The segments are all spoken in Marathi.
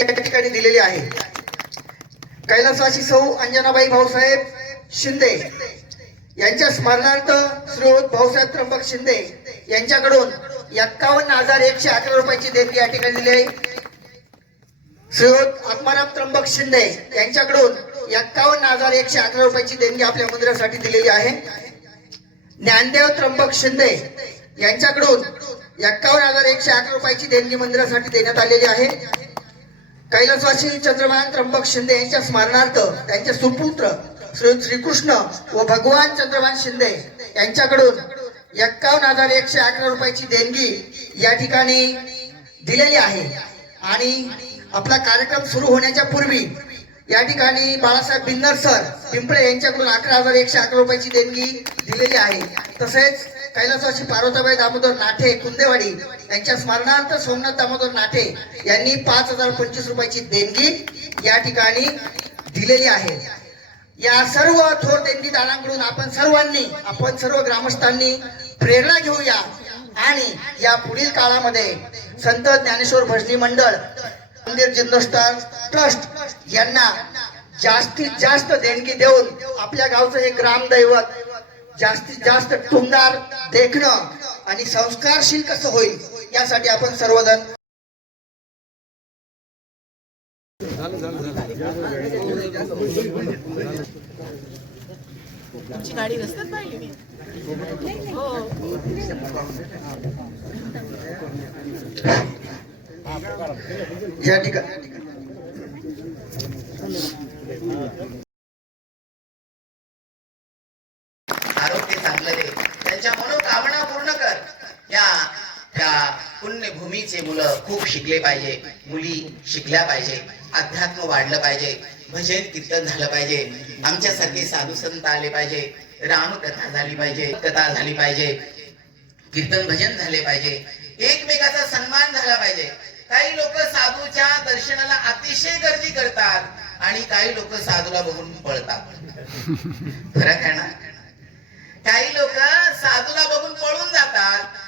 या ठिकाणी दिलेली आहे. कैलासवासी सौ अंजनाबाई भाऊसाहेब शिंदे यांच्या स्मरणार्थ श्रीयुत भाऊसाहेब त्र्यंबक शिंदे यांच्याकडून एक्कावन्न हजार एकशे अकरा रुपयाची देणगी या ठिकाणी दिली आहे. श्रीयुत आत्माराम त्र्यंबक शिंदे यांच्याकडून एक्कावन्न हजार एकशे अकरा रुपयाची देणगी आपल्या मंदिरासाठी दिलेली आहे. ज्ञानदेव त्र्यंबक शिंदे यांच्याकडून एक्कावन्न हजार एकशे अकरा रुपयाची देणगी मंदिरासाठी देण्यात आलेली आहे. कैलासवासी चंद्रभान त्र्यंबक शिंदे यांच्या स्मरणार्थ त्यांचे सुपुत्र श्री श्रीकृष्ण व भगवान चंद्रभान शिंदे यांच्याकडून एक्कावन्न हजार एकशे अकरा रुपयाची देणगी या ठिकाणी दिलेली आहे. आणि आपला कार्यक्रम सुरू होण्याच्या पूर्वी या ठिकाणी बाळासाहेब बिन्नर सर पिंपळे यांच्याकडून अकरा हजार एकशे अकरा रुपयाची देणगी दिलेली आहे. तसेच कैलासवासी पार्वताबाई दामोदर नाठे कुंदेवाडी यांच्या स्मरणार्थ सोमनाथ दामोदर नाठे यांनी पाच हजार पंचवीस रुपयाची देणगी या ठिकाणी दिलेली आहे. या सर्व थोर देणगी दानांकडून आपण सर्वांनी आपण सर्व ग्रामस्थांनी प्रेरणा घेऊया आणि या पुढील काळामध्ये संत ज्ञानेश्वर भजनी मंडळ मंदिर जिल्लोस्तान ट्रस्ट यांना जास्तीत जास्त देणगी देऊन आपल्या गावचं हे ग्रामदैवत जास्तीत जास्त टुमदार देखणं आणि संस्कारशील कसं होईल यासाठी आपण सर्वजण तुमची गाडी रस्त्यात पाहिली मी. हो. या ठिकाणी आरोग्य चांगलं दे त्यांच्या मनोकामना पूर्ण कर या या पुण्यभूमीचे मुलं खूप शिकले पाहिजे मुली शिकल्या पाहिजे अध्यात्म वाढलं पाहिजे भजन कीर्तन झालं पाहिजे आमच्यासारखे साधू संत आले पाहिजे रामकथा झाली पाहिजे कथा झाली पाहिजे कीर्तन भजन झाले पाहिजे एकमेकाचा सन्मान झाला पाहिजे. काही लोक साधूच्या दर्शनाला अतिशय गर्दी करतात आणि काही लोक साधूला बघून पळतात. फरक आहे ना? काही लोक साधूला बघून पळून जातात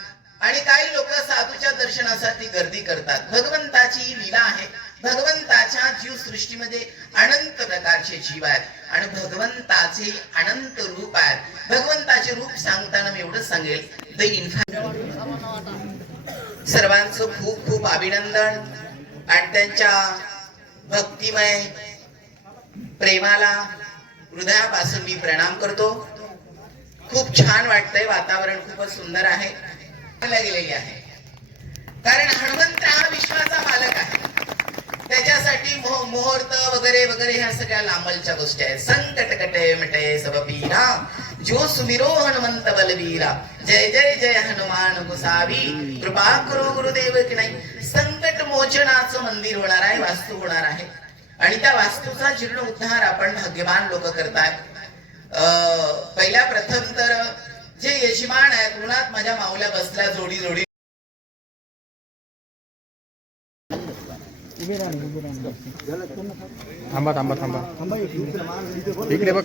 आणि काही लोक साधूच्या दर्शनासाठी गर्दी करतात. भगवंताची ही लीला आहे. भगवंताच्या जीव सृष्टीमध्ये अनंत प्रकारचे जीव आहेत आणि भगवंताचे अनंत रूप आहेत. भगवंताचे रूप सांगताना मी एवढं सांगेल. द सर्वांचं खूप खूप अभिनंदन. आणि त्यांच्या भक्तिमय प्रेमाला हृदयापासून मी प्रणाम करतो. खूप छान वाटतंय वातावरण खूपच सुंदर आहे. गेलेली आहे. कारण हनुमंत हा विश्वाचा मालक आहे. त्याच्यासाठी मुहूर्त वगैरे वगैरे ह्या सगळ्या लांबलच्या गोष्टी आहेत. संकट कटे मिटे सब पीरा. जो सुमिरो हनुमंत बलवीरा. जय जय जय हनुमान गुसावी. कृपा करो गुरुदेव की नाही. संकट मोचनाचं मंदिर होणार आहे वास्तू होणार आहे. आणि त्या वास्तूचा जीर्ण उद्धार आपण भाग्यवान लोक करतायत. अं, पहिल्या प्रथम तर जे यजमान आहेत उन्हात माझ्या माऊल्या बसल्या जोडी जोडी? थांबा थांबा थांबा. इकडे बघ.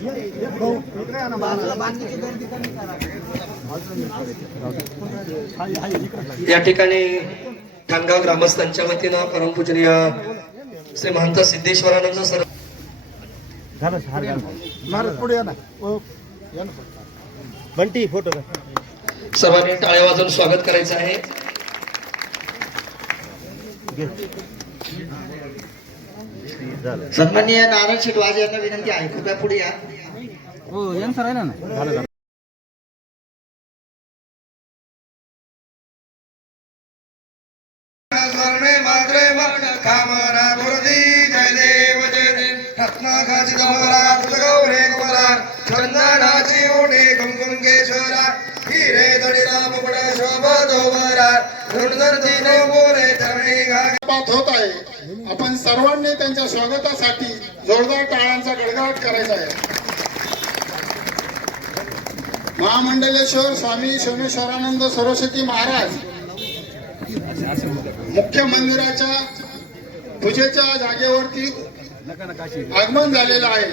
या ठिकाणी खानगाव ग्रामस्थांच्या वतीनं परमपूजनीय श्री महंत सिद्धेश्वरानंद सर बंटी फोटो सर्वांनी टाळ्या वाजवून स्वागत करायचं आहे. सन्माननीय नारायण शेटवाज यांना विनंती आहे. कृपया पुढे या. हो यांचं राहिला ना? झालं मात्रे कामना जय देव जय देव. रत्नाखाची होत आहे. आपण सर्वांनी त्यांच्या स्वागतासाठी जोरदार टाळांचा गडगडाट करायचा आहे. महामंडलेश्वर स्वामी सोमेश्वरानंद सरस्वती महाराज मुख्य मंदिराच्या पूजेच्या जागेवरती आगमन झालेलं आहे.